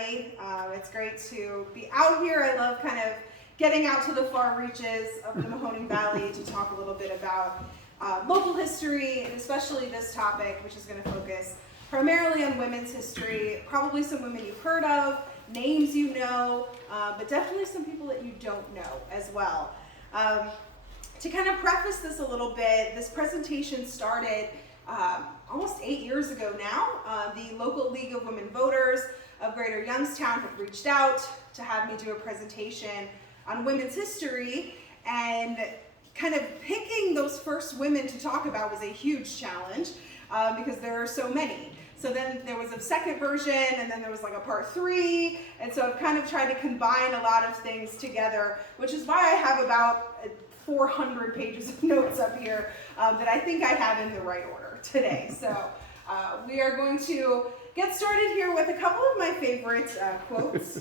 It's great to be out here. I love kind of getting out to the far reaches of the Mahoning Valley to talk a little bit about local history, and especially this topic, which is going to focus primarily on women's history, probably some women you've heard of, names you know, but definitely some people that you don't know as well. To kind of preface this a little bit, this presentation started almost 8 years ago now. The local League of Women Voters of Greater Youngstown have reached out to have me do a presentation on women's history, and kind of picking those first women to talk about was a huge challenge because there are so many. So then there was a second version, and then there was like a part 3, and so I've kind of tried to combine a lot of things together, which is why I have about 400 pages of notes up here that I think I have in the right order today. So we are going to get started here with a couple of my favorite quotes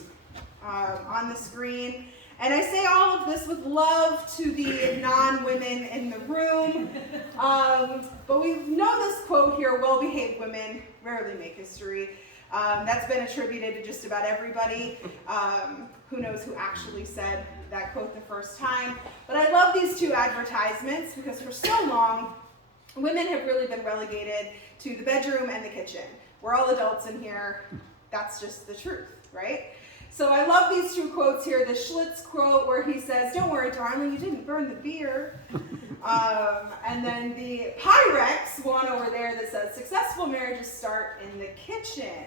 on the screen. And I say all of this with love to the non-women in the room. But we know this quote here, well-behaved women rarely make history. That's been attributed to just about everybody. Who knows who actually said that quote the first time. But I love these two advertisements because for so long, women have really been relegated to the bedroom and the kitchen. We're all adults in here. That's just the truth, right? So I love these two quotes here. The Schlitz quote where he says, "Don't worry, darling, you didn't burn the beer." And then the Pyrex one over there that says, "Successful marriages start in the kitchen."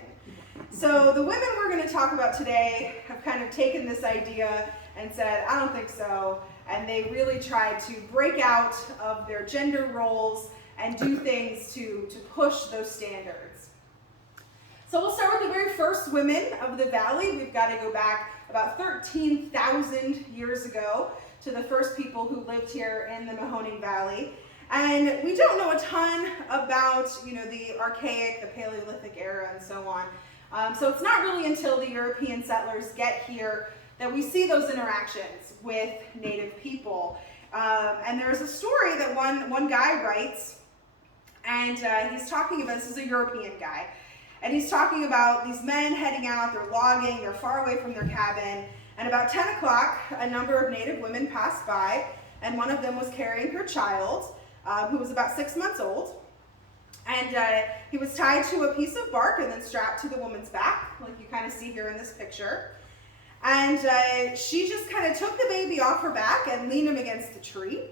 So the women we're going to talk about today have kind of taken this idea and said, "I don't think so." And they really tried to break out of their gender roles and do things to push those standards. So we'll start with the very first women of the valley. We've got to go back about 13,000 years ago to the first people who lived here in the Mahoning Valley. And we don't know a ton about, the archaic, the Paleolithic era and so on. So it's not really until the European settlers get here that we see those interactions with native people. And there's a story that one guy writes, and he's talking about, this is a European guy, and he's talking about these men heading out, they're logging, they're far away from their cabin, and about 10 o'clock, a number of native women passed by, and one of them was carrying her child, who was about 6 months old, and he was tied to a piece of bark and then strapped to the woman's back, like you kind of see here in this picture. And she just kind of took the baby off her back and leaned him against the tree.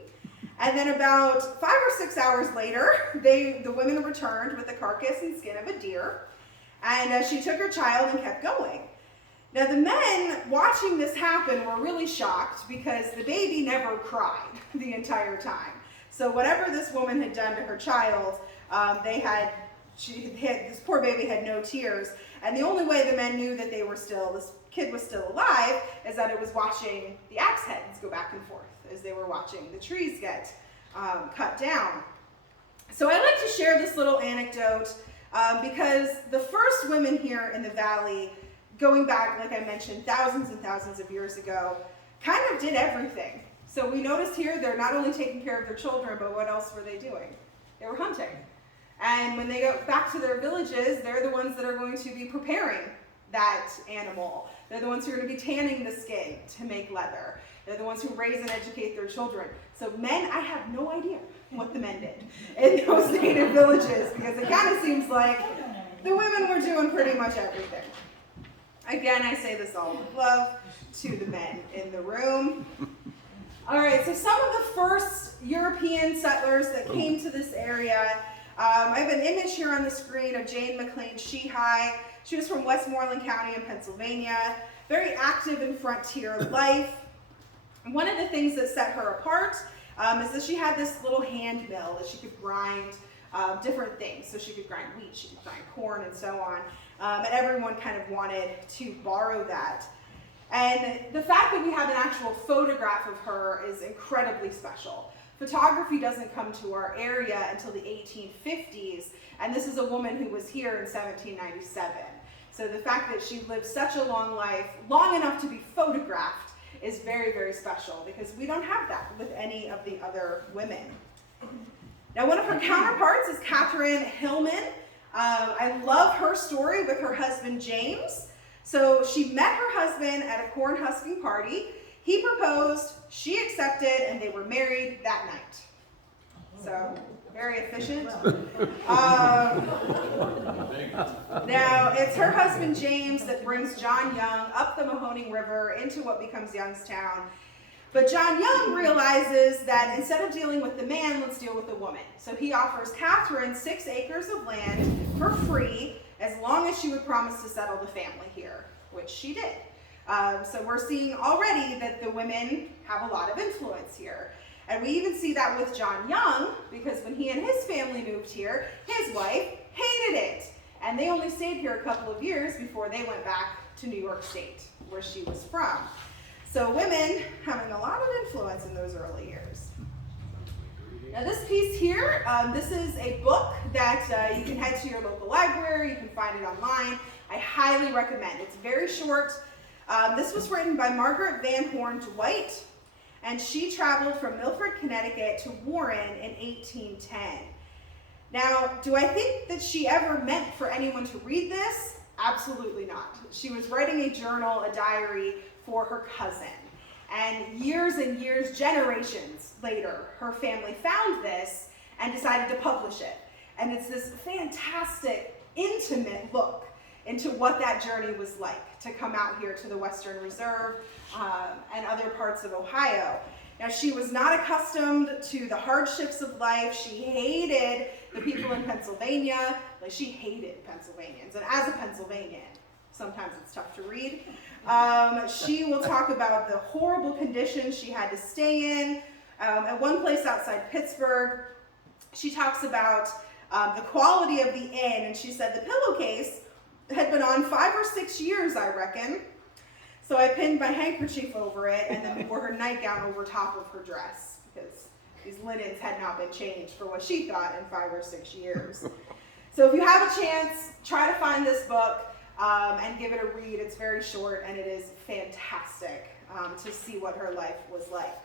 And then about 5 or 6 hours later, the women returned with the carcass and skin of a deer. And she took her child and kept going. Now the men watching this happen were really shocked because the baby never cried the entire time. So whatever this woman had done to her child, this poor baby had no tears. And the only way the men knew that this kid was still alive is that it was watching the axe heads go back and forth as they were watching the trees get cut down. So I like to share this little anecdote because the first women here in the valley, going back, like I mentioned, thousands and thousands of years ago, kind of did everything. So we notice here they're not only taking care of their children, but what else were they doing? They were hunting. And when they go back to their villages, they're the ones that are going to be preparing that animal. They're the ones who are going to be tanning the skin to make leather. They're the ones who raise and educate their children. So men, I have no idea what the men did in those native villages because it kind of seems like the women were doing pretty much everything. Again, I say this all with love to the men in the room. All right, so some of the first European settlers that came to this area, I have an image here on the screen of Jane McLean Sheehy. She was from Westmoreland County in Pennsylvania, very active in frontier life. And one of the things that set her apart is that she had this little hand mill that she could grind different things. So she could grind wheat, she could grind corn, and so on. And everyone kind of wanted to borrow that. And the fact that we have an actual photograph of her is incredibly special. Photography doesn't come to our area until the 1850s, and this is a woman who was here in 1797. So the fact that she lived such a long life, long enough to be photographed, is very, very special because we don't have that with any of the other women. Now, one of her counterparts is Catherine Hillman. I love her story with her husband, James. So she met her husband at a corn husking party. He proposed, she accepted, and they were married that night. So, very efficient. Now, it's her husband James that brings John Young up the Mahoning River into what becomes Youngstown. But John Young realizes that instead of dealing with the man, let's deal with the woman. So he offers Catherine 6 acres of land for free as long as she would promise to settle the family here, which she did. So we're seeing already that the women have a lot of influence here. And we even see that with John Young, because when he and his family moved here, his wife hated it. And they only stayed here a couple of years before they went back to New York State, where she was from. So women having a lot of influence in those early years. Now this piece here, this is a book that you can head to your local library, you can find it online. I highly recommend. It's very short. This was written by Margaret Van Horn Dwight, and she traveled from Milford, Connecticut to Warren in 1810. Now, do I think that she ever meant for anyone to read this? Absolutely not. She was writing a journal, a diary for her cousin. And years, generations later, her family found this and decided to publish it. And it's this fantastic, intimate look into what that journey was like to come out here to the Western Reserve and other parts of Ohio. Now, she was not accustomed to the hardships of life. She hated the people in Pennsylvania. Like, she hated Pennsylvanians. And as a Pennsylvanian, sometimes it's tough to read. She will talk about the horrible conditions she had to stay in. At one place outside Pittsburgh, she talks about the quality of the inn, and she said the pillowcase had been on 5 or 6 years, I reckon. So I pinned my handkerchief over it and then wore her nightgown over top of her dress, because these linens had not been changed for what she thought in 5 or 6 years. So if you have a chance, try to find this book and give it a read. It's very short and it is fantastic to see what her life was like.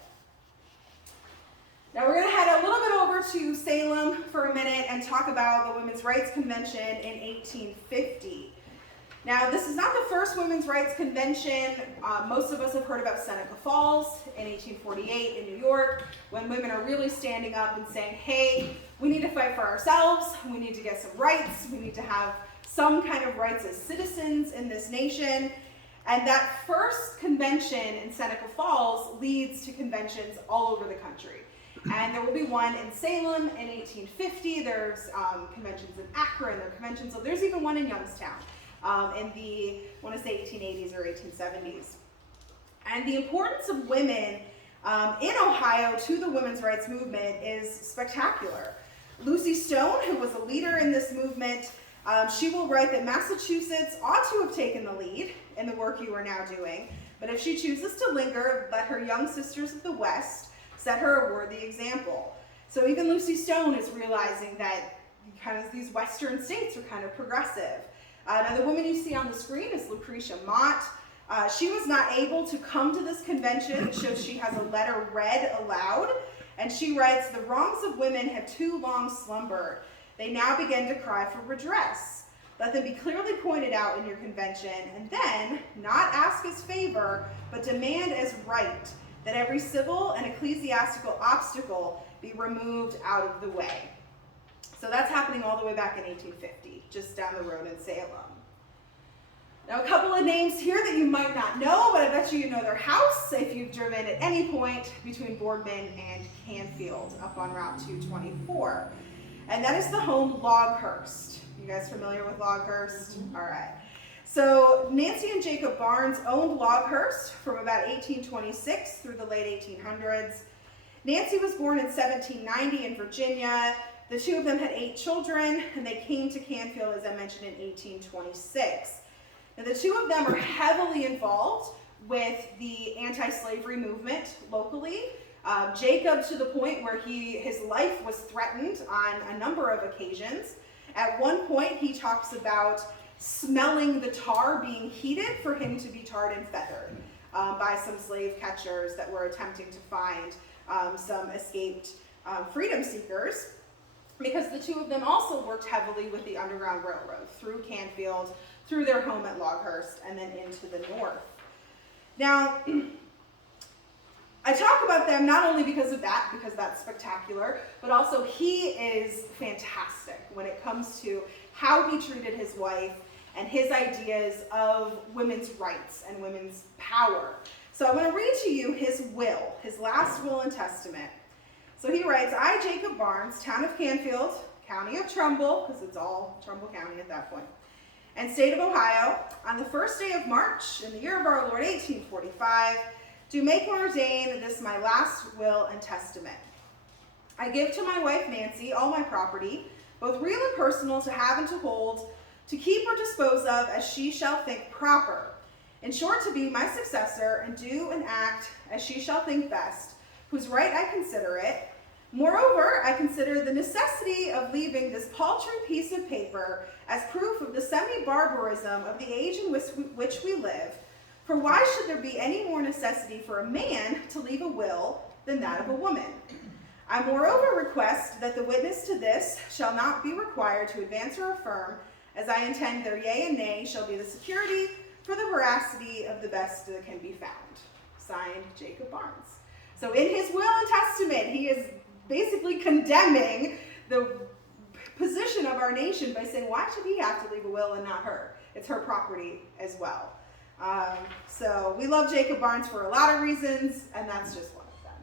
Now we're going to head a little bit over to Salem for a minute and talk about the Women's Rights Convention in 1850. Now, this is not the first Women's Rights Convention. Most of us have heard about Seneca Falls in 1848 in New York, when women are really standing up and saying, hey, we need to fight for ourselves, we need to get some rights, we need to have some kind of rights as citizens in this nation. And that first convention in Seneca Falls leads to conventions all over the country. And there will be one in Salem in 1850. There's conventions in Akron. There are conventions, so there's even one in Youngstown in the, I want to say 1880s or 1870s. And the importance of women in Ohio to the women's rights movement is spectacular. Lucy Stone, who was a leader in this movement, she will write that Massachusetts ought to have taken the lead in the work you are now doing, but if she chooses to linger, let her young sisters of the West set her a worthy example. So even Lucy Stone is realizing that kind of these Western states are kind of progressive. Now the woman you see on the screen is Lucretia Mott. She was not able to come to this convention, so she has a letter read aloud, and she writes, "The wrongs of women have too long slumbered. They now begin to cry for redress. Let them be clearly pointed out in your convention, and then not ask as favor, but demand as right, that every civil and ecclesiastical obstacle be removed out of the way." So that's happening all the way back in 1850, just down the road in Salem. Now, a couple of names here that you might not know, but I bet you know their house if you've driven at any point between Boardman and Canfield up on Route 224. And that is the home Loghurst. You guys familiar with Loghurst? All right. So Nancy and Jacob Barnes owned Loghurst from about 1826 through the late 1800s. Nancy was born in 1790 in Virginia. The two of them had 8 children, and they came to Canfield, as I mentioned, in 1826. Now, the two of them are heavily involved with the anti-slavery movement locally. Jacob, to the point where his life was threatened on a number of occasions. At one point, he talks about smelling the tar being heated for him to be tarred and feathered by some slave catchers that were attempting to find some escaped freedom seekers, because the two of them also worked heavily with the Underground Railroad through Canfield, through their home at Loghurst and then into the north. Now, I talk about them not only because of that, because that's spectacular, but also he is fantastic when it comes to how he treated his wife and his ideas of women's rights and women's power. So I'm going to read to you his will, his last will and testament. So he writes, I, Jacob Barnes, town of Canfield, county of Trumbull, because it's all Trumbull County at that point, and state of Ohio, on the 1st day of March, in the year of our Lord 1845, do make and ordain this my last will and testament. I give to my wife Nancy all my property, both real and personal, to have and to hold, to keep or dispose of as she shall think proper. In short, to be my successor, and do and act as she shall think best, whose right I consider it. Moreover, I consider the necessity of leaving this paltry piece of paper as proof of the semi-barbarism of the age in which we live. For why should there be any more necessity for a man to leave a will than that of a woman? I moreover request that the witness to this shall not be required to advance or affirm, as I intend their yea and nay shall be the security for the veracity of the best that can be found. Signed, Jacob Barnes. So in his will and testament, he is basically condemning the position of our nation by saying, why should he have to leave a will and not her? It's her property as well. So we love Jacob Barnes for a lot of reasons, and that's just one of them.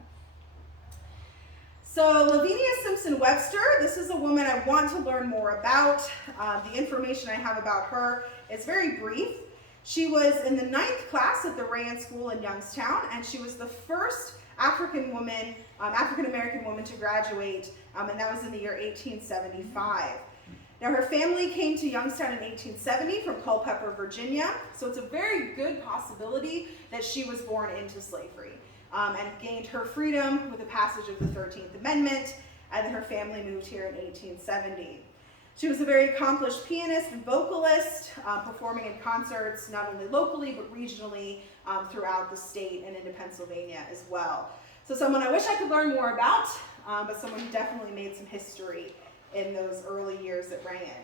So Lavinia Simpson Webster, this is a woman I want to learn more about. The information I have about her is very brief. She was in the 9th class at the Rayan School in Youngstown, and she was the first African American woman to graduate, and that was in the year 1875. Now, her family came to Youngstown in 1870 from Culpeper, Virginia, so it's a very good possibility that she was born into slavery and gained her freedom with the passage of the 13th Amendment, and then her family moved here in 1870. She was a very accomplished pianist and vocalist, performing in concerts not only locally but regionally throughout the state and into Pennsylvania as well. So someone I wish I could learn more about, but someone who definitely made some history in those early years at Rayan.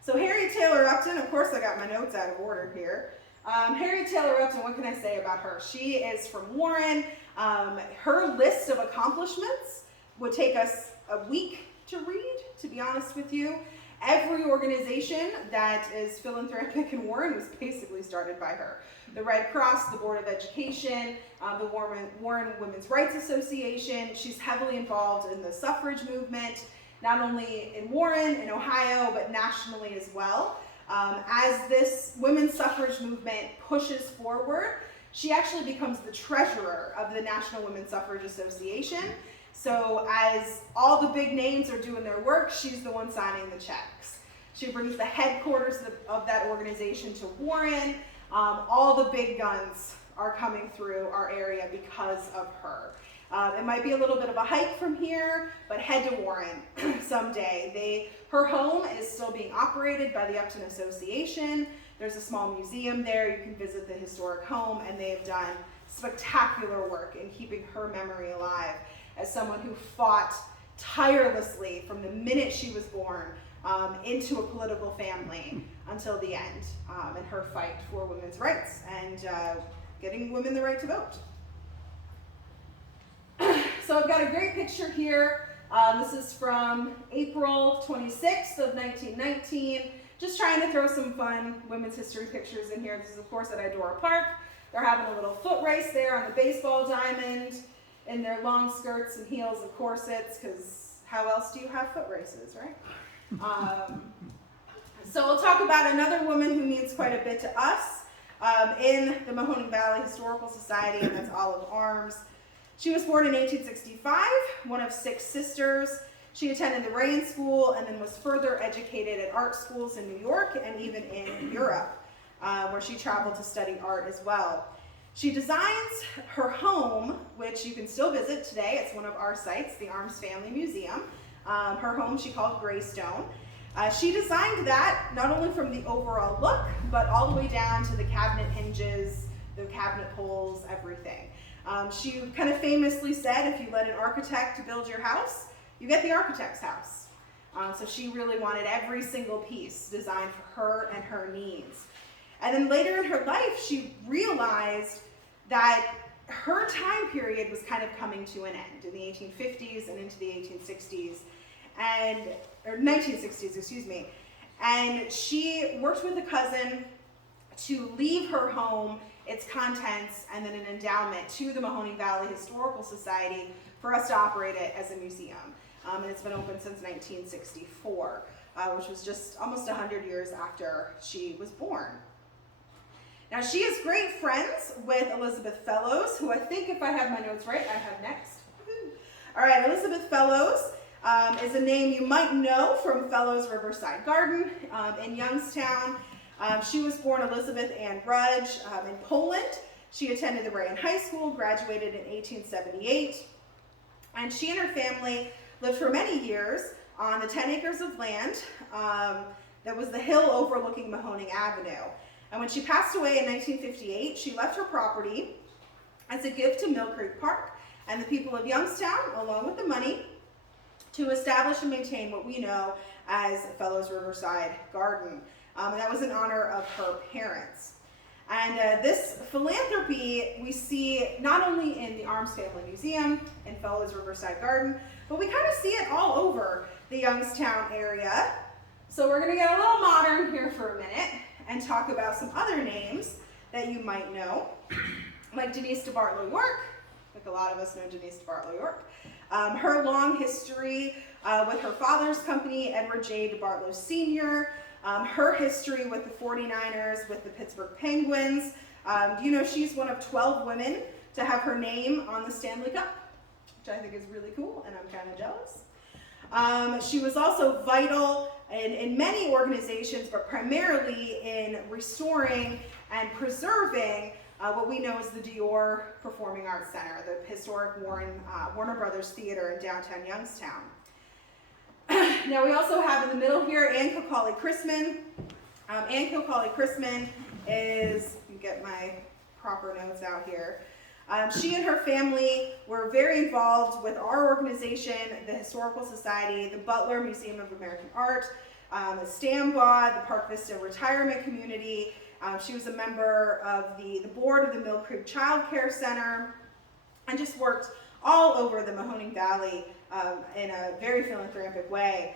So Harriet Taylor Upton, of course I got my notes out of order here. Harriet Taylor Upton, what can I say about her? She is from Warren. Her list of accomplishments would take us a week to read, to be honest with you. Every organization that is philanthropic in Warren was basically started by her. The Red Cross, the Board of Education, the Warren Women's Rights Association. She's heavily involved in the suffrage movement, not only in Warren, in Ohio, but nationally as well. As this women's suffrage movement pushes forward, she actually becomes the treasurer of the National Women's Suffrage Association. So as all the big names are doing their work, she's the one signing the checks. She brings the headquarters of that organization to Warren. All the big guns are coming through our area because of her. It might be a little bit of a hike from here, but head to Warren someday. Her home is still being operated by the Upton Association. There's a small museum there. You can visit the historic home, and they have done spectacular work in keeping her memory alive as someone who fought tirelessly from the minute she was born into a political family until the end in her fight for women's rights and getting women the right to vote. So I've got a great picture here. This is from April 26th of 1919. Just trying to throw some fun women's history pictures in here. This is, of course, at Idora Park. They're having a little foot race there on the baseball diamond in their long skirts and heels and corsets, because how else do you have foot races, right? So we'll talk about another woman who means quite a bit to us in the Mahoning Valley Historical Society, and that's Olive Arms. She was born in 1865, one of 6 sisters. She attended the Rayan School and then was further educated at art schools in New York and even in Europe, where she traveled to study art as well. She designs her home, which you can still visit today. It's one of our sites, the Arms Family Museum. Her home she called Greystone. She designed that not only from the overall look, but all the way down to the cabinet hinges, the cabinet poles, everything. She kind of famously said, if you let an architect build your house, you get the architect's house. So she really wanted every single piece designed for her and her needs. And then later in her life, she realized that her time period was kind of coming to an end in the 1850s and into the 1860s, or 1960s, excuse me. And she worked with a cousin to leave her home, its contents, and then an endowment to the Mahoning Valley Historical Society for us to operate it as a museum. And it's been open since 1964, which was just almost 100 years after she was born. Now, she is great friends with Elizabeth Fellows, who I think, if I have my notes right, I have next. All right, Elizabeth Fellows is a name you might know from Fellows Riverside Garden in Youngstown. She was born Elizabeth Ann Rudge in Poland. She attended the Rayen High School, graduated in 1878, and she and her family lived for many years on the 10 acres of land that was the hill overlooking Mahoning Avenue. And when she passed away in 1958, she left her property as a gift to Mill Creek Park and the people of Youngstown, along with the money, to establish and maintain what we know as Fellows Riverside Garden. And that was in honor of her parents. And this philanthropy we see not only in the Arms Family Museum and Fellows Riverside Garden, but we kind of see it all over the Youngstown area. So we're going to get a little modern here for a minute and talk about some other names that you might know, like Denise DeBartolo York. Like a lot of us know Denise DeBartolo York. Her long history with her father's company, Edward J. DeBartolo Sr., her history with the 49ers, with the Pittsburgh Penguins. Do you know she's one of 12 women to have her name on the Stanley Cup, which I think is really cool, and I'm kind of jealous. She was also vital in many organizations, but primarily in restoring and preserving what we know as the Dior Performing Arts Center, the historic Warner Brothers Theater in downtown Youngstown. Now we also have in the middle here Ann Kokali Chrisman. Ann Kokali Chrisman is, let me get my proper notes out here. She and her family were very involved with our organization, the Historical Society, the Butler Museum of American Art, the Stambaugh, the Park Vista Retirement Community. She was a member of the board of the Mill Creek Child Care Center, and just worked all over the Mahoning Valley in a very philanthropic way.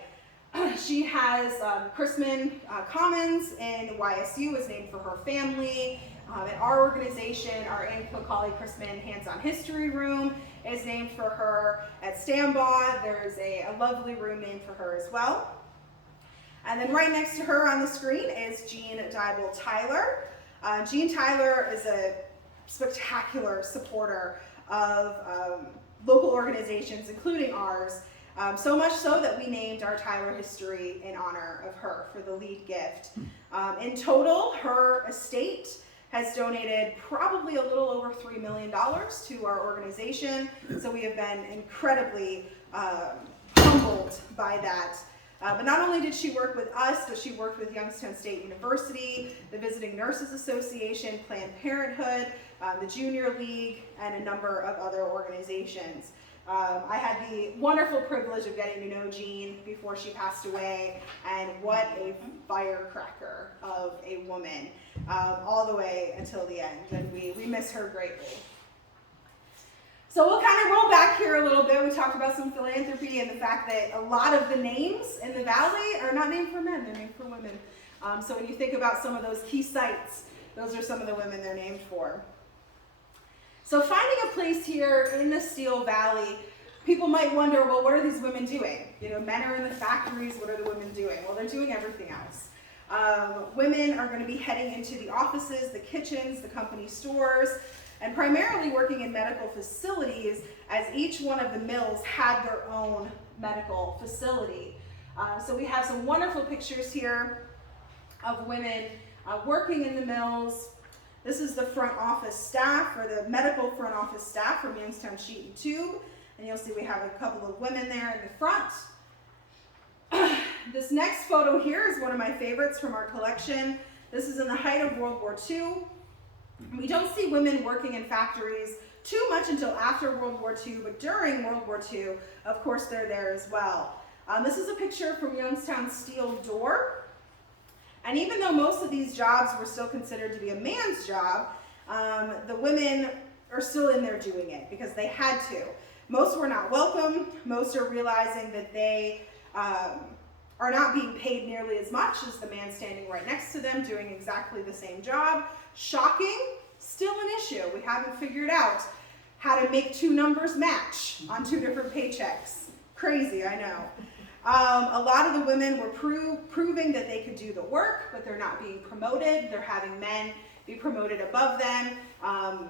She has Chrisman Commons in YSU is named for her family. At our organization, our Ann Kokali Chrisman Hands-On History Room is named for her. At Stambaugh, there's a lovely room named for her as well. And then right next to her on the screen is Jean Diebold Tyler. Jean Tyler is a spectacular supporter of local organizations, including ours, so much so that we named our Tyler History in honor of her for the lead gift. In total, her estate has donated probably a little over $3 million to our organization, so we have been incredibly humbled by that. But not only did she work with us, but she worked with Youngstown State University, the Visiting Nurses Association, Planned Parenthood, the Junior League, and a number of other organizations. I had the wonderful privilege of getting to know Jean before she passed away, and what a firecracker of a woman, all the way until the end, and we miss her greatly. So we'll kind of roll back here a little bit. We talked about some philanthropy and the fact that a lot of the names in the valley are not named for men, they're named for women. So when you think about some of those key sites, those are some of the women they're named for. So finding a place here in the Steel Valley, people might wonder, well, what are these women doing? You know, men are in the factories, what are the women doing? Well, they're doing everything else. Women are going to be heading into the offices, the kitchens, the company stores, and primarily working in medical facilities, as each one of the mills had their own medical facility. So we have some wonderful pictures here of women working in the mills. This is the front office staff, or the medical front office staff from Youngstown Sheet and Tube. And you'll see we have a couple of women there in the front. This next photo here is one of my favorites from our collection. This is in the height of World War II. We don't see women working in factories too much until after World War II, but during World War II, of course, they're there as well. This is a picture from Youngstown Steel Door. And even though most of these jobs were still considered to be a man's job, the women are still in there doing it because they had to. Most were not welcome. Most are realizing that they are not being paid nearly as much as the man standing right next to them doing exactly the same job. Shocking, still an issue. We haven't figured out how to make two numbers match on two different paychecks. Crazy, I know. A lot of the women were proving that they could do the work, but they're not being promoted. They're having men be promoted above them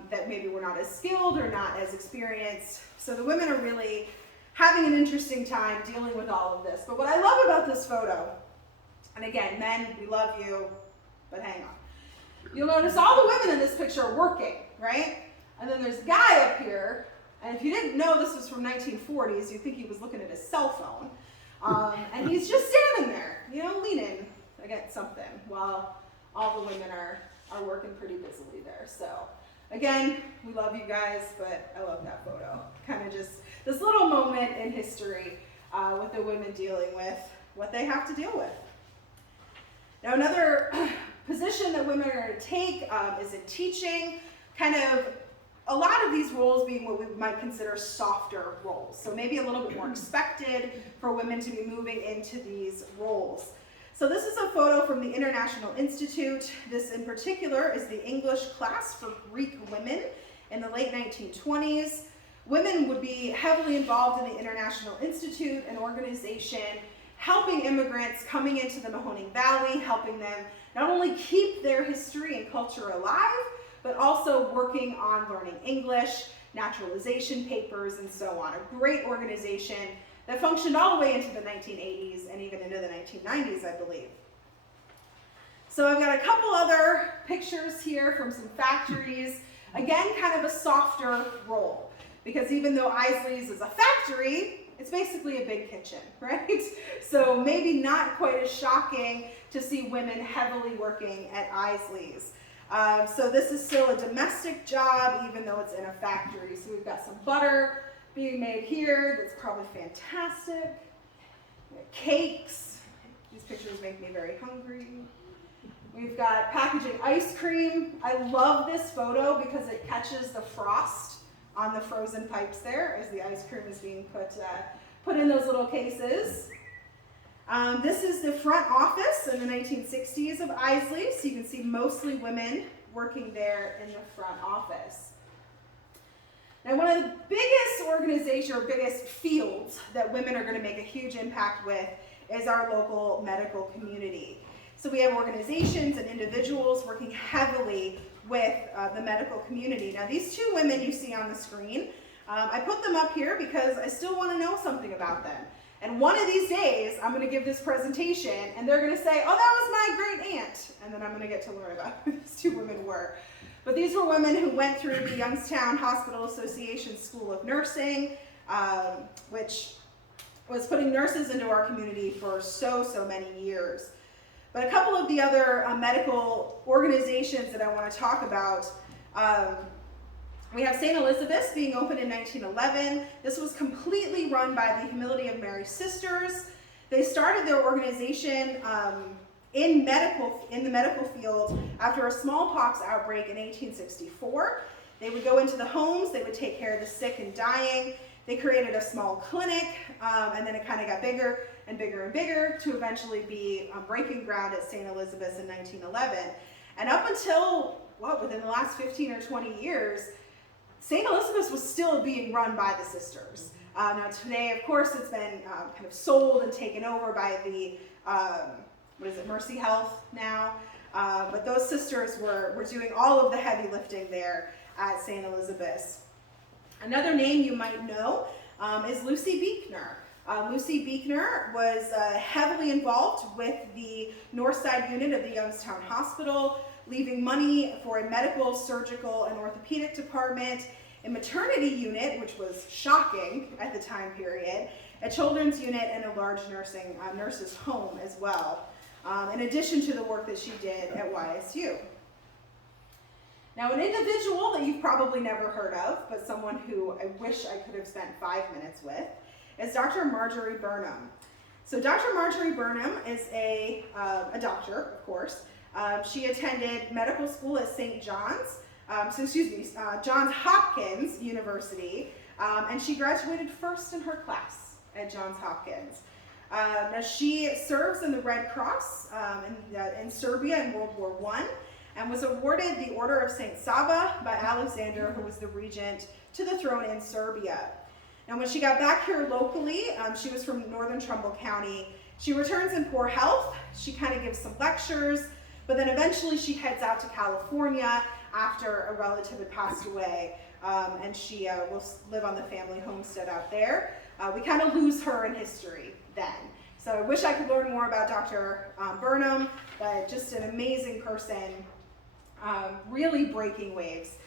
that maybe were not as skilled or not as experienced. So the women are really having an interesting time dealing with all of this. But what I love about this photo, and again, men, we love you, but hang on. You'll notice all the women in this picture are working, right? And then there's a guy up here, and if you didn't know this was from 1940s, you'd think he was looking at his cell phone. And he's just standing there, you know, leaning against something while all the women are working pretty busily there. So again, we love you guys, but I love that photo. Kind of just this little moment in history with the women dealing with what they have to deal with. Now another position that women are going to take is in teaching, kind of a lot of these roles being what we might consider softer roles. So maybe a little bit more expected for women to be moving into these roles. So this is a photo from the International Institute. This in particular is the English class for Greek women in the late 1920s. Women would be heavily involved in the International Institute, an organization helping immigrants coming into the Mahoning Valley, helping them not only keep their history and culture alive, but also working on learning English, naturalization papers, and so on. A great organization that functioned all the way into the 1980s and even into the 1990s, I believe. So I've got a couple other pictures here from some factories. Again, kind of a softer role, because even though Isley's is a factory, it's basically a big kitchen, right? So maybe not quite as shocking to see women heavily working at Isley's. So this is still a domestic job, even though it's in a factory. So we've got some butter being made here. That's probably fantastic. We have cakes. These pictures make me very hungry. We've got packaging ice cream. I love this photo because it catches the frost on the frozen pipes there as the ice cream is being put in those little cases. This is the front office in the 1960s of Isley, so you can see mostly women working there in the front office. Now, one of the biggest organizations or biggest fields that women are going to make a huge impact with is our local medical community. So we have organizations and individuals working heavily with the medical community. Now, these two women you see on the screen, I put them up here because I still want to know something about them. And one of these days, I'm going to give this presentation, and they're going to say, oh, that was my great aunt. And then I'm going to get to learn about who these two women were. But these were women who went through the Youngstown Hospital Association School of Nursing, which was putting nurses into our community for so many years. But a couple of the other medical organizations that I want to talk about, we have St. Elizabeth's being opened in 1911. This was completely run by the Humility of Mary Sisters. They started their organization in the medical field after a smallpox outbreak in 1864. They would go into the homes, they would take care of the sick and dying. They created a small clinic, and then it kind of got bigger and bigger and bigger to eventually be breaking ground at St. Elizabeth's in 1911. And up until, within the last 15 or 20 years, St. Elizabeth's was still being run by the sisters. Now today, of course, it's been kind of sold and taken over by the, Mercy Health now. But those sisters were doing all of the heavy lifting there at St. Elizabeth's. Another name you might know is Lucy Buechner. Lucy Buechner was heavily involved with the North Side unit of the Youngstown Hospital, leaving money for a medical, surgical, and orthopedic department, a maternity unit, which was shocking at the time period, a children's unit, and a large nurses' home as well, in addition to the work that she did at YSU. Now, an individual that you've probably never heard of, but someone who I wish I could have spent 5 minutes with, is Dr. Marjorie Burnham. So Dr. Marjorie Burnham is a doctor, of course. She attended medical school at St. John's, Johns Hopkins University, and she graduated first in her class at Johns Hopkins. Now she serves in the Red Cross in Serbia in World War I, and was awarded the Order of St. Sava by Alexander, who was the regent to the throne in Serbia. Now when she got back here locally, she was from northern Trumbull County. She returns in poor health. She kind of gives some lectures, but then eventually she heads out to California after a relative had passed away, and she will live on the family homestead out there. We kind of lose her in history then. So I wish I could learn more about Dr. Burnham, but just an amazing person, really breaking waves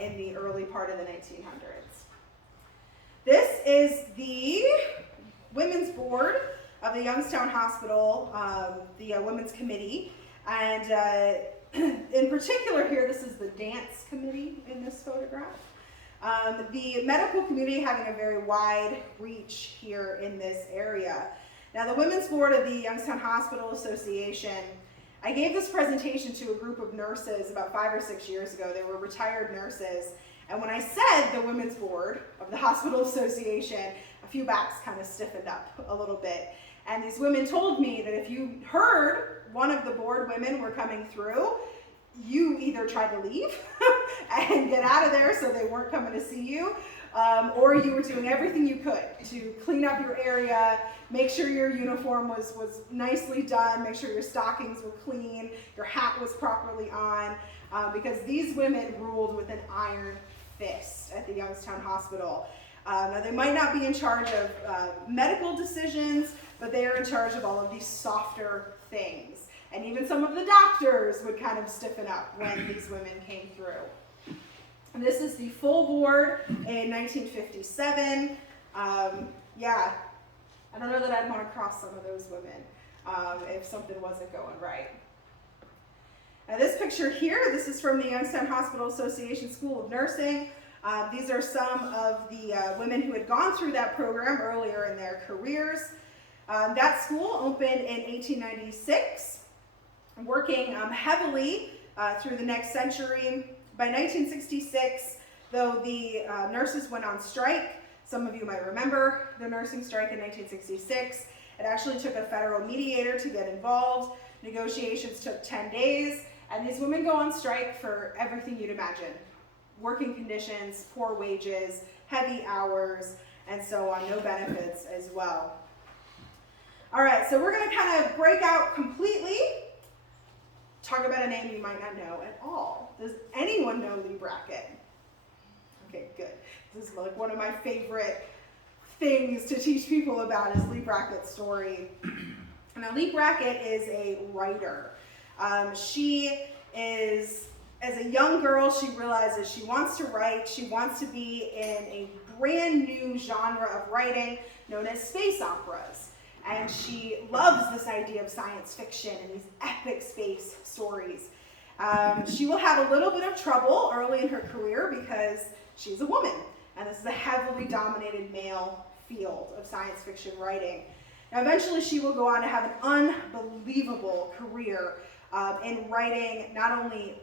in the early part of the 1900s. This is the Women's Board of the Youngstown Hospital, the Women's Committee, and in particular here, this is the dance committee in this photograph. The medical community having a very wide reach here in this area. Now the Women's Board of the Youngstown Hospital Association, I gave this presentation to a group of nurses about 5 or 6 years ago. They were retired nurses. And when I said the Women's Board of the Hospital Association, a few backs kind of stiffened up a little bit. And these women told me that if you heard one of the board women were coming through, you either tried to leave and get out of there so they weren't coming to see you, or you were doing everything you could to clean up your area, make sure your uniform was nicely done, make sure your stockings were clean, your hat was properly on, because these women ruled with an iron fist at the Youngstown Hospital. Now they might not be in charge of medical decisions, but they are in charge of all of these softer things. And even some of the doctors would kind of stiffen up when these women came through. And this is the full board in 1957. Yeah, I don't know that I'd want to cross some of those women if something wasn't going right. Now this picture here, this is from the Youngstown Hospital Association School of Nursing. These are some of the women who had gone through that program earlier in their careers. That school opened in 1896. Working heavily through the next century. By 1966, though the nurses went on strike, some of you might remember the nursing strike in 1966. It actually took a federal mediator to get involved. Negotiations took 10 days, and these women go on strike for everything you'd imagine. Working conditions, poor wages, heavy hours, and so on, no benefits as well. All right, so we're gonna kind of break out completely, talk about a name you might not know at all. Does anyone know Lee Brackett? Okay, good. This is like one of my favorite things to teach people about is Lee Brackett's story. Now, Lee Brackett is a writer. She is, as a young girl, she realizes she wants to write. She wants to be in a brand new genre of writing known as space operas. And she loves this idea of science fiction and these epic space stories. She will have a little bit of trouble early in her career because she's a woman, and this is a heavily dominated male field of science fiction writing. Now, eventually she will go on to have an unbelievable career in writing not only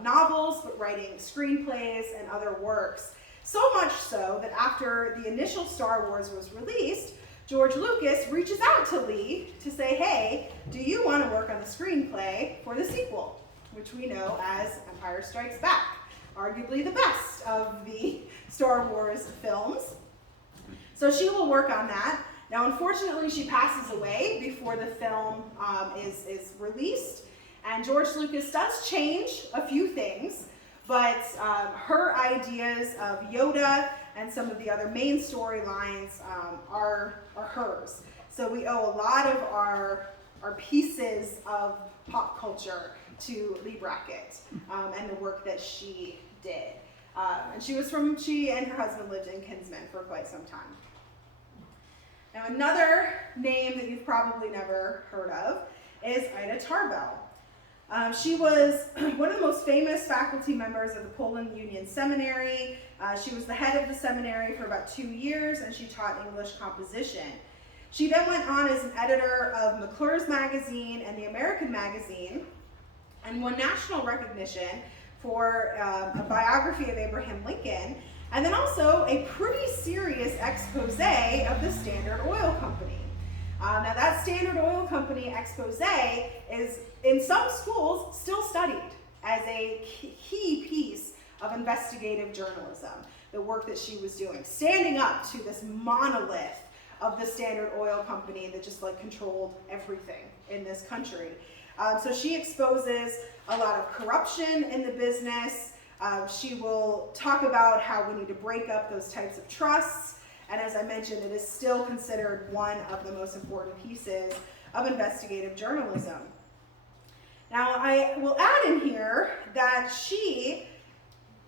novels, but writing screenplays and other works. So much so that after the initial Star Wars was released, George Lucas reaches out to Lee to say, hey, do you want to work on the screenplay for the sequel, which we know as Empire Strikes Back, arguably the best of the Star Wars films. So she will work on that. Now, unfortunately, she passes away before the film is released, and George Lucas does change a few things, but her ideas of Yoda and some of the other main storylines are hers. So we owe a lot of our pieces of pop culture to Lee Brackett and the work that she did. And she and her husband lived in Kinsman for quite some time. Now, another name that you've probably never heard of is Ida Tarbell. She was one of the most famous faculty members of the Poland Union Seminary. She was the head of the seminary for about 2 years, and she taught English composition. She then went on as an editor of McClure's Magazine and the American Magazine, and won national recognition for a biography of Abraham Lincoln, and then also a pretty serious expose of the Standard Oil Company. Now that Standard Oil Company expose is, in some schools, still studied as a key piece of investigative journalism, the work that she was doing, standing up to this monolith of the Standard Oil Company that just like controlled everything in this country. So she exposes a lot of corruption in the business. She will talk about how we need to break up those types of trusts. And as I mentioned, it is still considered one of the most important pieces of investigative journalism. Now, I will add in here that she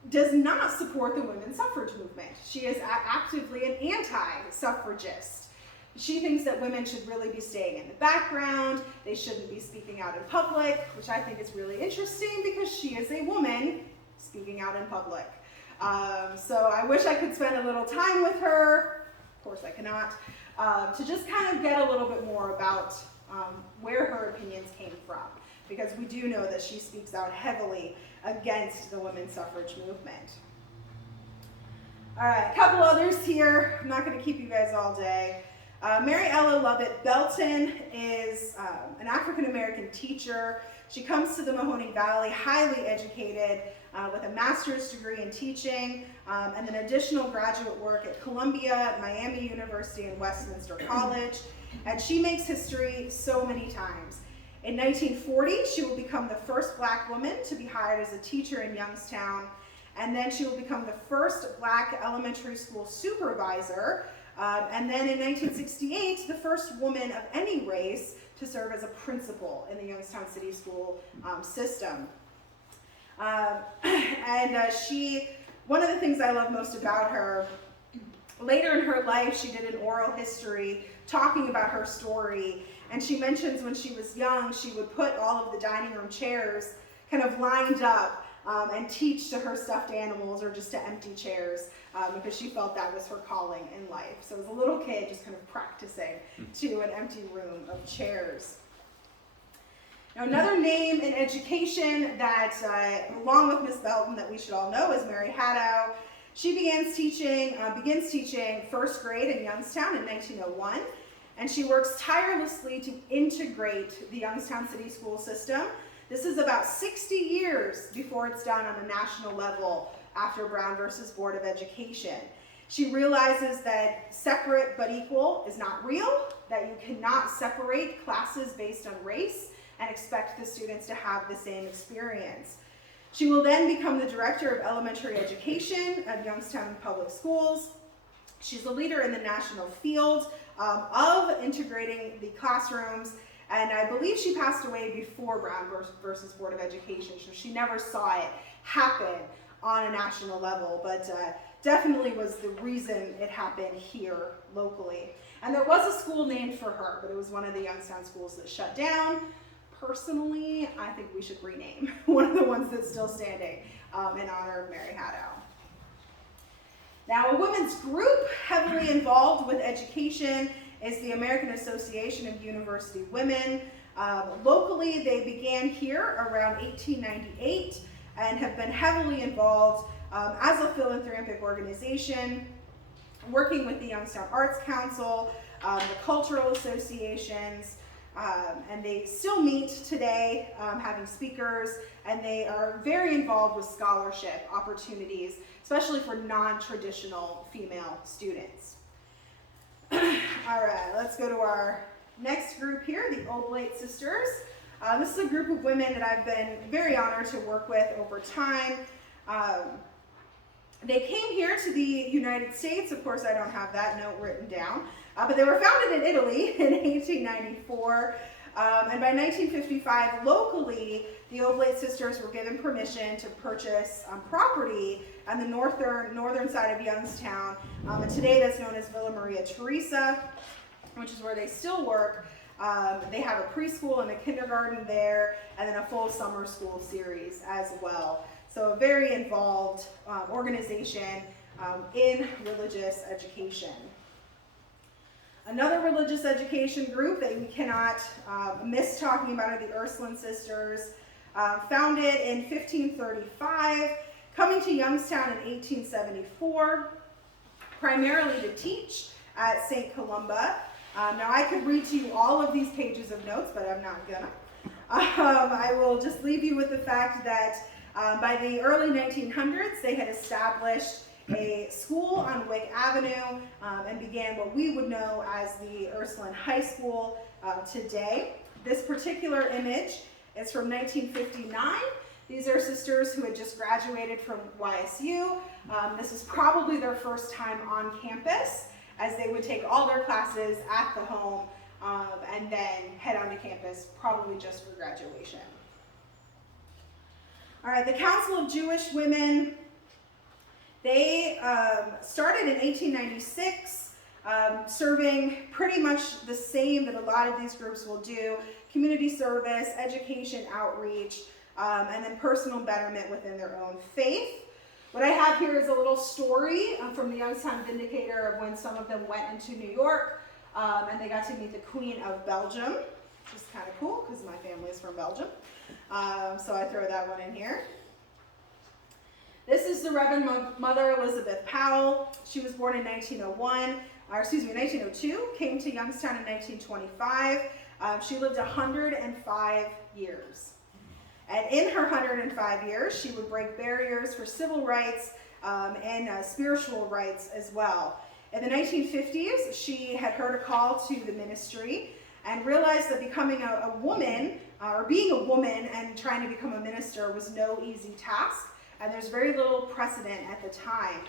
does not support the women's suffrage movement. She is actively an anti-suffragist. She thinks that women should really be staying in the background. They shouldn't be speaking out in public, which I think is really interesting because she is a woman speaking out in public. So I wish I could spend a little time with her. Of course I cannot. To just kind of get a little bit more about where her opinions came from, because we do know that she speaks out heavily against the women's suffrage movement. All right, a couple others here. I'm not going to keep you guys all day. Mary Ella Lovett Belton is an African-American teacher. She comes to the Mahoning Valley highly educated with a master's degree in teaching and then additional graduate work at Columbia, Miami University, and Westminster College. And she makes history so many times. In 1940, she will become the first Black woman to be hired as a teacher in Youngstown. And then she will become the first Black elementary school supervisor. And then in 1968, the first woman of any race to serve as a principal in the Youngstown City School system. One of the things I love most about her, later in her life, she did an oral history talking about her story. And she mentions when she was young, she would put all of the dining room chairs kind of lined up and teach to her stuffed animals or just to empty chairs because she felt that was her calling in life. So as a little kid, just kind of practicing to an empty room of chairs. Now another name in education that, along with Miss Belton, that we should all know is Mary Haddow. She begins teaching first grade in Youngstown in 1901. And she works tirelessly to integrate the Youngstown City School system. This is about 60 years before it's done on a national level after Brown versus Board of Education. She realizes that separate but equal is not real, that you cannot separate classes based on race and expect the students to have the same experience. She will then become the director of elementary education at Youngstown Public Schools. She's a leader in the national field of integrating the classrooms, and I believe she passed away before Brown versus Board of Education, so she never saw it happen on a national level, but definitely was the reason it happened here locally. And there was a school named for her, but it was one of the Youngstown schools that shut down. Personally, I think we should rename one of the ones that's still standing in honor of Mary Haddow. Now, a women's group heavily involved with education is the American Association of University Women. Locally, they began here around 1898 and have been heavily involved as a philanthropic organization, working with the Youngstown Arts Council, the cultural associations, and they still meet today having speakers, and they are very involved with scholarship opportunities, especially for non-traditional female students. All right, let's go to our next group here, the Oblate Sisters. This is a group of women that I've been very honored to work with over time. They came here to the United States. Of course, I don't have that note written down, but they were founded in Italy in 1894. And by 1955, locally, the Oblate Sisters were given permission to purchase property on the northern side of Youngstown. And today that's known as Villa Maria Teresa, which is where they still work. They have a preschool and a kindergarten there, and then a full summer school series as well. So a very involved organization in religious education. Another religious education group that we cannot miss talking about are the Ursuline Sisters, founded in 1535, coming to Youngstown in 1874, primarily to teach at St. Columba. Now I could read to you all of these pages of notes, but I'm not gonna. I will just leave you with the fact that by the early 1900s, they had established a school on Wake Avenue and began what we would know as the Ursuline High School today. This particular image is from 1959. These are sisters who had just graduated from YSU. This was probably their first time on campus, as they would take all their classes at the home and then head on to campus, probably just for graduation. All right, the Council of Jewish Women, they started in 1896, serving pretty much the same that a lot of these groups will do: community service, education, outreach, and then personal betterment within their own faith. What I have here is a little story from the Youngstown Vindicator of when some of them went into New York and they got to meet the Queen of Belgium, which is kind of cool because my family is from Belgium. So I throw that one in here. This is the Reverend Mother Elizabeth Powell. She was born in 1902, came to Youngstown in 1925. She lived 105 years. And in her 105 years, she would break barriers for civil rights and spiritual rights as well. In the 1950s, she had heard a call to the ministry and realized that becoming a woman, or being a woman and trying to become a minister, was no easy task, and there's very little precedent at the time.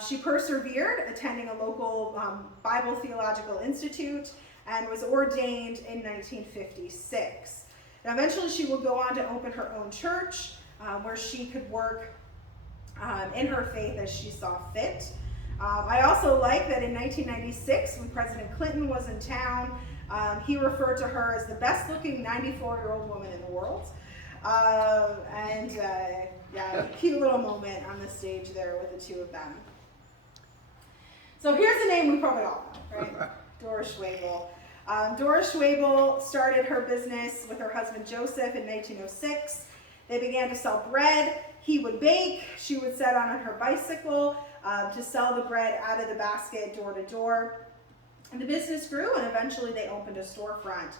She persevered, attending a local Bible Theological Institute, and was ordained in 1956. Now, eventually she will go on to open her own church where she could work in her faith as she saw fit. I also like that in 1996, when President Clinton was in town, he referred to her as the best looking 94-year-old woman in the world. Yeah, a cute little moment on the stage there with the two of them. So here's a name we probably all know, right? Doris Schwebel. Doris Schwebel started her business with her husband Joseph in 1906. They began to sell bread. He would bake. She would set on her bicycle to sell the bread out of the basket door to door. And the business grew, and eventually they opened a storefront.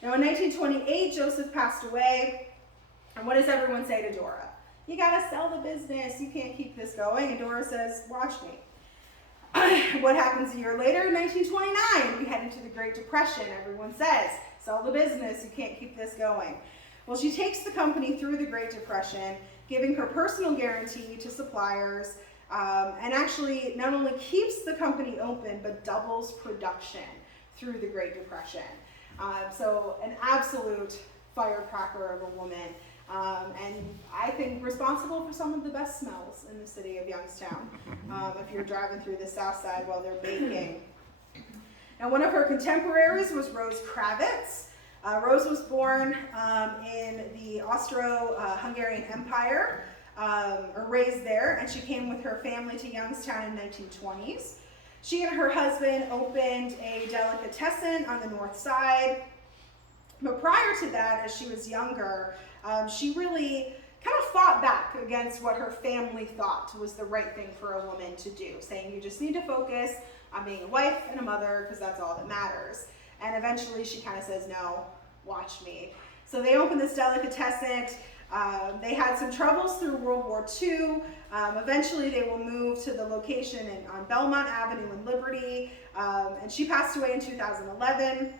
Now in 1928, Joseph passed away. And what does everyone say to Dora? You gotta sell the business. You can't keep this going. And Dora says, watch me. What happens a year later? In 1929, we head into the Great Depression. Everyone says, sell the business. You can't keep this going. Well, she takes the company through the Great Depression, giving her personal guarantee to suppliers, and actually not only keeps the company open, but doubles production through the Great Depression. So an absolute firecracker of a woman. And I think responsible for some of the best smells in the city of Youngstown, if you're driving through the south side while they're baking. Now, one of her contemporaries was Rose Kravitz. Rose was born in the Austro-Hungarian Empire, or raised there, and she came with her family to Youngstown in the 1920s. She and her husband opened a delicatessen on the north side. But prior to that, as she was younger, she really kind of fought back against what her family thought was the right thing for a woman to do, saying you just need to focus on being a wife and a mother because that's all that matters. And eventually she kind of says, no, watch me. So they opened this delicatessen. They had some troubles through World War II. Eventually they will move to the location on Belmont Avenue in Liberty. And she passed away in 2011.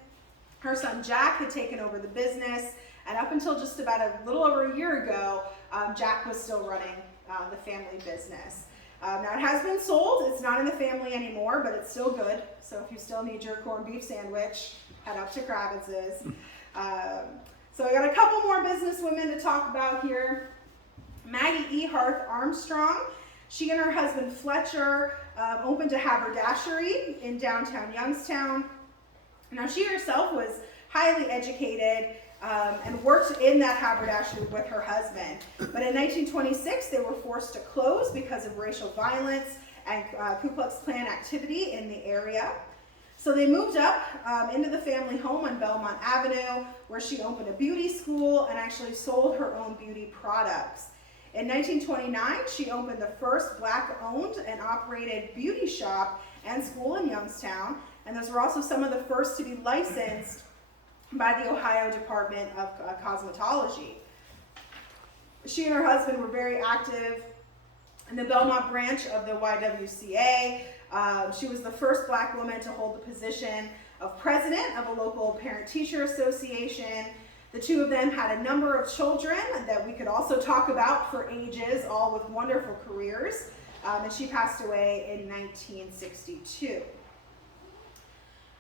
Her son Jack had taken over the business. And up until just about a little over a year ago, Jack was still running the family business. Now it has been sold. It's not in the family anymore, but it's still good. So if you still need your corned beef sandwich, head up to Kravitz's. So I got a couple more business women to talk about here. Maggie E. Harth Armstrong. She and her husband Fletcher opened a haberdashery in downtown Youngstown. Now she herself was highly educated and worked in that haberdashery with her husband. But in 1926, they were forced to close because of racial violence and Ku Klux Klan activity in the area. So they moved up into the family home on Belmont Avenue, where she opened a beauty school and actually sold her own beauty products. In 1929, she opened the first Black-owned and operated beauty shop and school in Youngstown, and those were also some of the first to be licensed by the Ohio Department of Cosmetology. She and her husband were very active in the Belmont branch of the YWCA. She was the first Black woman to hold the position of president of a local parent-teacher association. The two of them had a number of children that we could also talk about for ages, all with wonderful careers, and she passed away in 1962.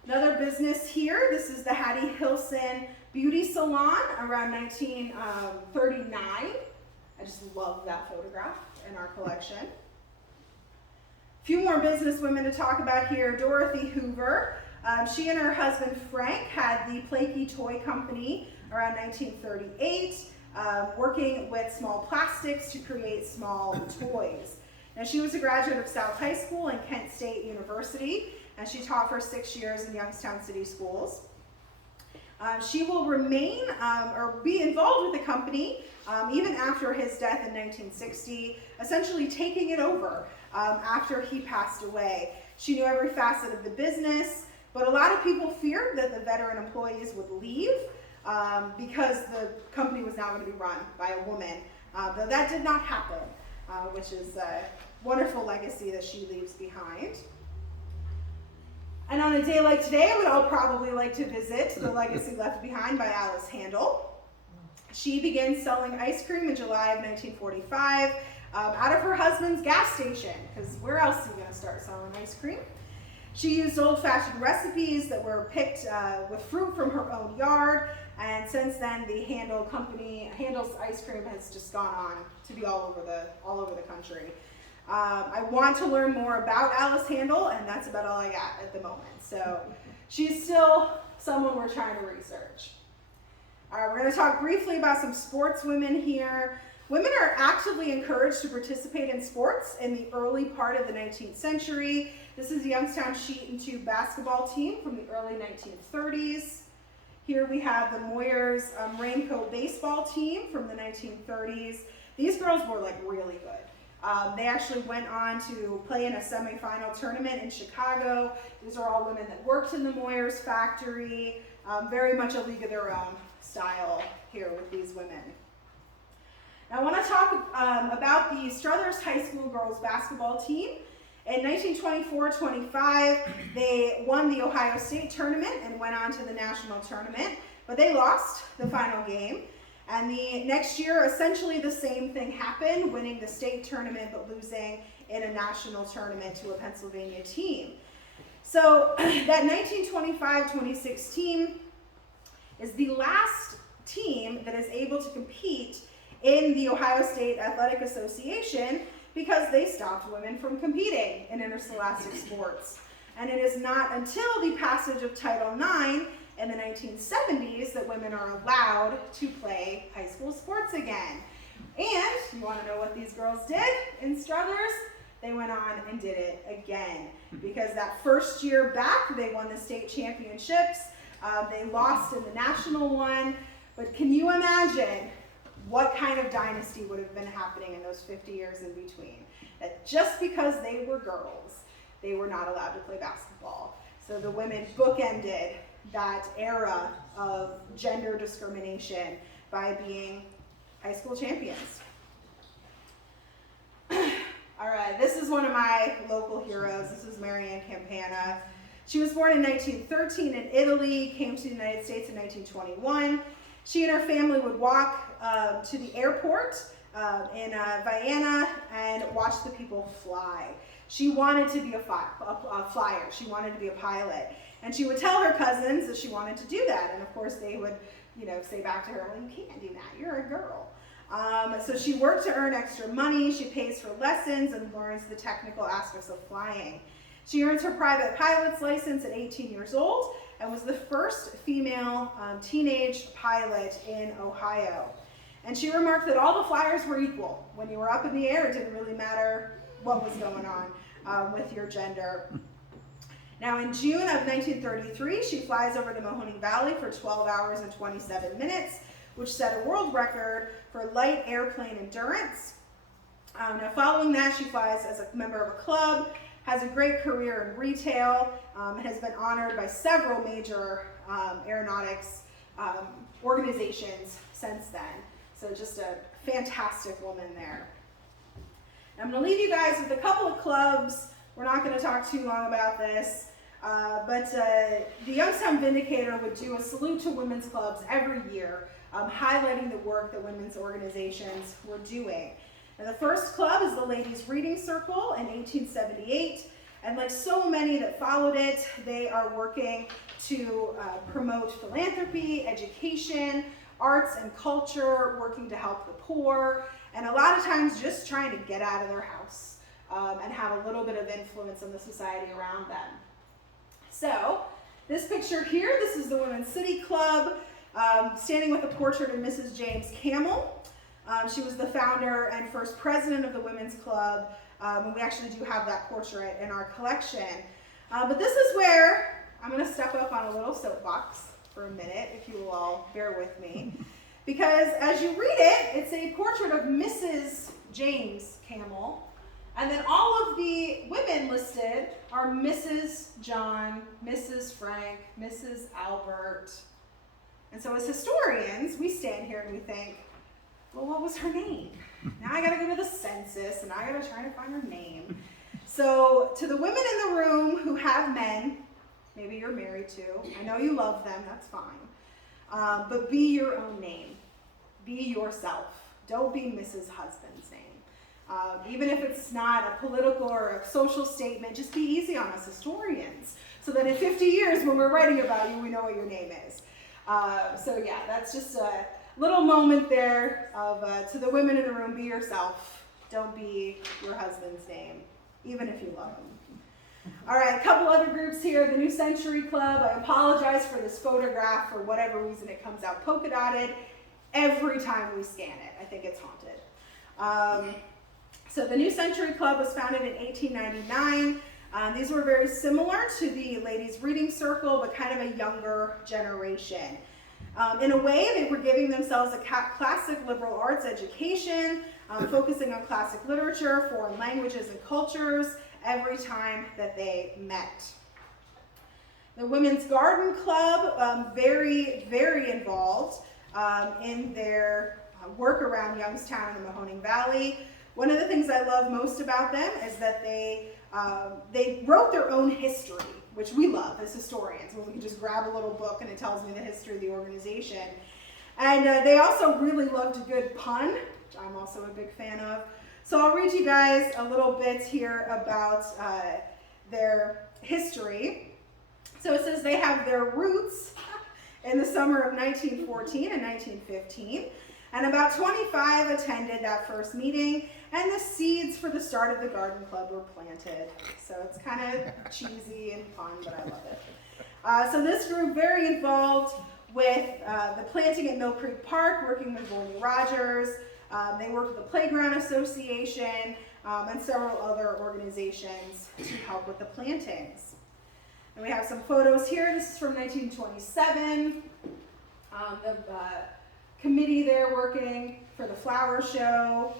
Another business here, this is the Hattie Hilson Beauty Salon around 1939. I just love that photograph in our collection. A few more business women to talk about here. Dorothy Hoover. She and her husband Frank had the Plakey Toy Company around 1938, working with small plastics to create small toys. Now, she was a graduate of South High School and Kent State University, and she taught for 6 years in Youngstown City Schools. She will remain or be involved with the company even after his death in 1960, essentially taking it over after he passed away. She knew every facet of the business, but a lot of people feared that the veteran employees would leave because the company was now going to be run by a woman, though that did not happen, which is a wonderful legacy that she leaves behind. And on a day like today, we'd all probably like to visit The Legacy Left Behind by Alice Handel. She began selling ice cream in July of 1945 out of her husband's gas station, because where else are you going to start selling ice cream? She used old-fashioned recipes that were picked with fruit from her own yard, and since then the Handel's ice cream has just gone on to be all over the country. I want to learn more about Alice Handel, and that's about all I got at the moment. So she's still someone we're trying to research. All right, we're going to talk briefly about some sports women here. Women are actively encouraged to participate in sports in the early part of the 19th century. This is the Youngstown Sheet and Tube basketball team from the early 1930s. Here we have the Moyers Raincoat baseball team from the 1930s. These girls were like really good. They actually went on to play in a semifinal tournament in Chicago. These are all women that worked in the Moyers factory. Very much a league of their own style here with these women. Now I want to talk about the Struthers High School girls basketball team. In 1924-25, they won the Ohio State tournament and went on to the national tournament, but they lost the final game. And the next year, essentially the same thing happened, winning the state tournament but losing in a national tournament to a Pennsylvania team. So that 1925-26 team is the last team that is able to compete in the Ohio State Athletic Association because they stopped women from competing in interscholastic sports. And it is not until the passage of Title IX in the 1970s that women are allowed to play high school sports again. And you want to know what these girls did in Struthers? They went on and did it again. Because that first year back, they won the state championships. They lost in the national one. But can you imagine what kind of dynasty would have been happening in those 50 years in between? That just because they were girls, they were not allowed to play basketball. So the women bookended that era of gender discrimination by being high school champions. All right, this is one of my local heroes. This is Marianne Campana. She was born in 1913 in Italy, came to the United States in 1921. She and her family would walk to the airport in Vienna and watch the people fly. She wanted to be a flyer. She wanted to be a pilot. And she would tell her cousins that she wanted to do that. And of course they would, say back to her, well, you can't do that. You're a girl. So she worked to earn extra money. She pays for lessons and learns the technical aspects of flying. She earns her private pilot's license at 18 years old and was the first female teenage pilot in Ohio. And she remarked that all the flyers were equal. When you were up in the air, it didn't really matter what was going on with your gender. Now in June of 1933, she flies over the Mahoning Valley for 12 hours and 27 minutes, which set a world record for light airplane endurance. Now following that, she flies as a member of a club, has a great career in retail, and has been honored by several major aeronautics organizations since then. So just a fantastic woman there. I'm going to leave you guys with a couple of clubs. We're not going to talk too long about this, but the Youngstown Vindicator would do a salute to women's clubs every year, highlighting the work that women's organizations were doing. And the first club is the Ladies Reading Circle in 1878, and like so many that followed it, they are working to promote philanthropy, education, arts and culture, working to help the poor, and a lot of times just trying to get out of their house and have a little bit of influence on the society around them. So this picture here, this is the Women's City Club, standing with a portrait of Mrs. James Camel. She was the founder and first president of the Women's Club, and we actually do have that portrait in our collection. But this is where I'm going to step up on a little soapbox for a minute, if you will all bear with me. Because as you read it, it's a portrait of Mrs. James Camel, and then all of the women listed are Mrs. John, Mrs. Frank, Mrs. Albert. And so as historians, we stand here and we think, well, what was her name? Now I gotta go to the census and I gotta try to find her name. So to the women in the room who have men, maybe you're married to, I know you love them, that's fine. But be your own name. Be yourself. Don't be Mrs. Husband's name. Even if it's not a political or a social statement, just be easy on us historians, so that in 50 years when we're writing about you, we know what your name is. So yeah, that's just a little moment there of to the women in the room, be yourself. Don't be your husband's name, even if you love him. All right, a couple other groups here. The New Century Club. I apologize for this photograph. For whatever reason, it comes out polka dotted every time we scan it. I think it's haunted. So the New Century Club was founded in 1899. These were very similar to the Ladies Reading Circle, but kind of a younger generation. In a way, they were giving themselves a classic liberal arts education, focusing on classic literature, foreign languages and cultures, every time that they met. The Women's Garden Club, very, very involved in their work around Youngstown and the Mahoning Valley. One of the things I love most about them is that they wrote their own history, which we love as historians, when we can just grab a little book and it tells me the history of the organization. And they also really loved a good pun, which I'm also a big fan of. So I'll read you guys a little bit here about their history. So it says they have their roots in the summer of 1914 and 1915. And about 25 attended that first meeting, and the seeds for the start of the garden club were planted. So it's kind of cheesy and fun, but I love it. So this group, very involved with the planting at Mill Creek Park, working with Volney Rogers. They worked with the Playground Association and several other organizations to help with the plantings. And we have some photos here. This is from 1927. The committee there working for the flower show.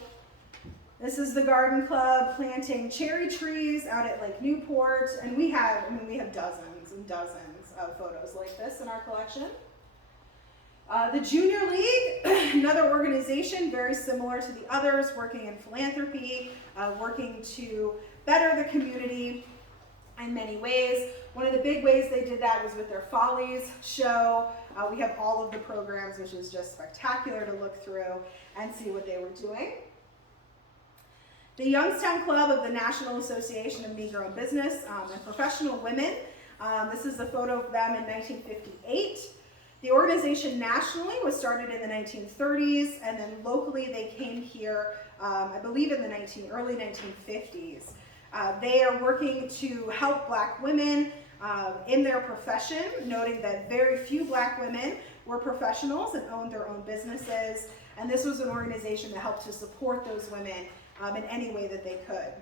This is the garden club planting cherry trees out at Lake Newport, and we have dozens and dozens of photos like this in our collection. The Junior League, another organization very similar to the others, working in philanthropy, working to better the community in many ways. One of the big ways they did that was with their Follies show. We have all of the programs, which is just spectacular to look through and see what they were doing. The Youngstown Club of the National Association of Negro Business and Professional Women. This is a photo of them in 1958. The organization nationally was started in the 1930s, and then locally they came here, I believe in the early 1950s. They are working to help Black women in their profession, noting that very few Black women were professionals and owned their own businesses, and this was an organization that helped to support those women in any way that they could.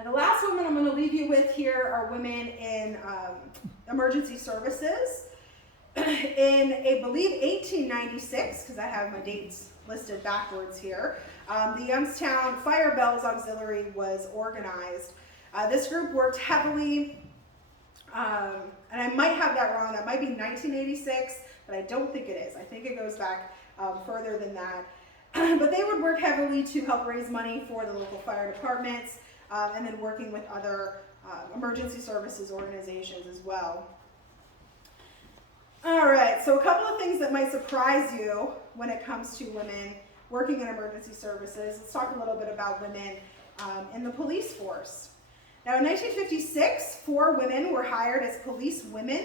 Now the last woman I'm going to leave you with here are women in emergency services. In, I believe, 1896, because I have my dates listed backwards here, the Youngstown Fire Bells Auxiliary was organized. This group worked heavily, and I might have that wrong, that might be 1986, but I don't think it is. I think it goes back further than that. But they would work heavily to help raise money for the local fire departments, and then working with other emergency services organizations as well. All right, so a couple of things that might surprise you when it comes to women working in emergency services. Let's talk a little bit about women in the police force. Now in 1956, 4 women were hired as police women.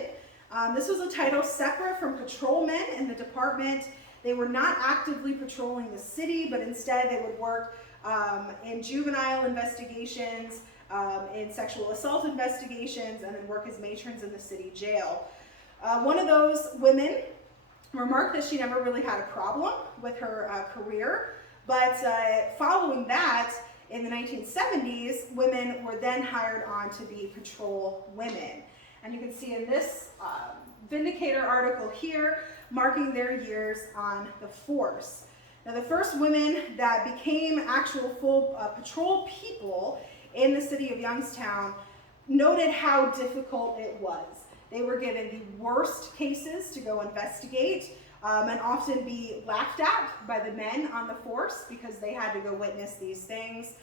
This was a title separate from patrolmen in the department. They were not actively patrolling the city, but instead they would work in juvenile investigations, in sexual assault investigations, and then work as matrons in the city jail. One of those women remarked that she never really had a problem with her career, but following that, in the 1970s, women were then hired on to be patrol women. And you can see in this Vindicator article here, marking their years on the force. Now the first women that became actual full patrol people in the city of Youngstown noted how difficult it was. They were given the worst cases to go investigate and often be laughed at by the men on the force because they had to go witness these things.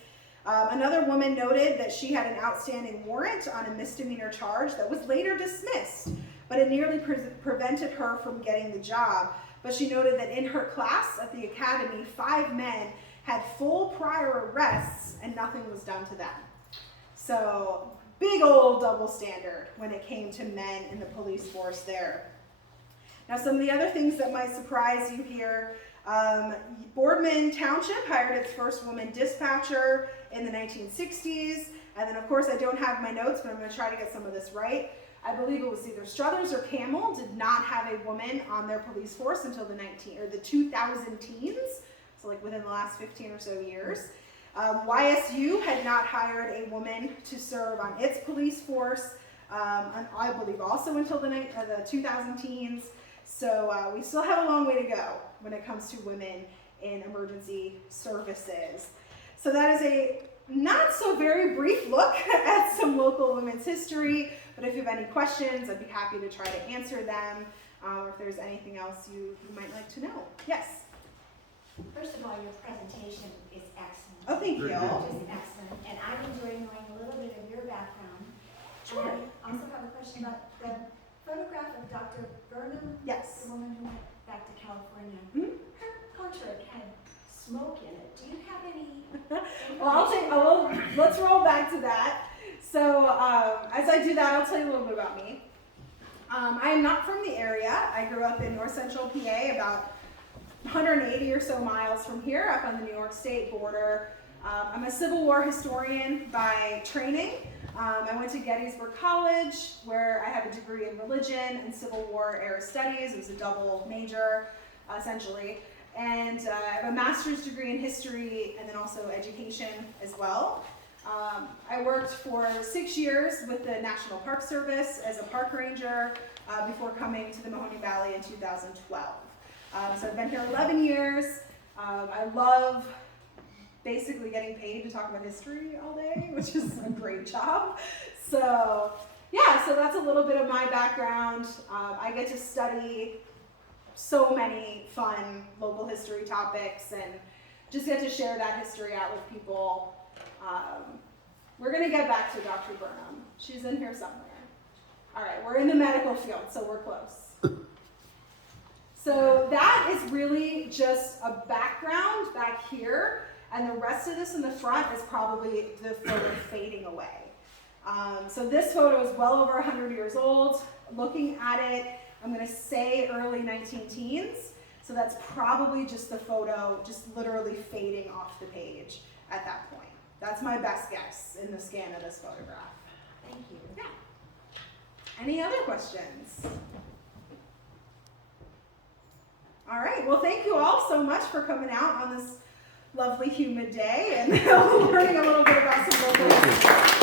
Another woman noted that she had an outstanding warrant on a misdemeanor charge that was later dismissed, but it nearly prevented her from getting the job. But she noted that in her class at the academy, 5 men had full prior arrests and nothing was done to them. So big old double standard when it came to men in the police force there. Now some of the other things that might surprise you here, Boardman Township hired its first woman dispatcher in the 1960s. And then of course I don't have my notes, but I'm going to try to get some of this right. I believe it was either Struthers or Camel did not have a woman on their police force until the 2000 teens, so like within the last 15 or so years. YSU had not hired a woman to serve on its police force, and I believe also until the 2000 teens. So we still have a long way to go when it comes to women in emergency services. So that is a not so very brief look at some local women's history, but if you have any questions, I'd be happy to try to answer them, or if there's anything else you might like to know. Yes? First of all, your presentation is excellent. Oh, thank you. Just excellent. And I'm enjoying knowing a little bit of your background. Sure. And I also have a question about the photograph of Dr. Burnham. Yes. The woman who went back to California. Mm-hmm. Her portrait had smoke in it. Do you have any? Well, let's roll back to that. So as I do that, I'll tell you a little bit about me. I am not from the area. I grew up in north central PA, about 180 or so miles from here, up on the New York State border. I'm a Civil War historian by training. I went to Gettysburg College, where I have a degree in religion and Civil War era studies. It was a double major, essentially. And I have a master's degree in history and then also education as well. I worked for 6 years with the National Park Service as a park ranger before coming to the Mahoning Valley in 2012. So I've been here 11 years. I love basically getting paid to talk about history all day, which is a great job. So yeah, so that's a little bit of my background. I get to study so many fun local history topics and just get to share that history out with people. We're going to get back to Dr. Burnham. She's in here somewhere. All right, we're in the medical field, so we're close. So that is really just a background back here, and the rest of this in the front is probably the photo fading away. So this photo is well over 100 years old. Looking at it, I'm going to say early 19-teens, so that's probably just the photo just literally fading off the page at that point. That's my best guess in the scan of this photograph. Thank you. Yeah. Any other questions? All right, well thank you all so much for coming out on this lovely humid day and learning a little bit about some local history.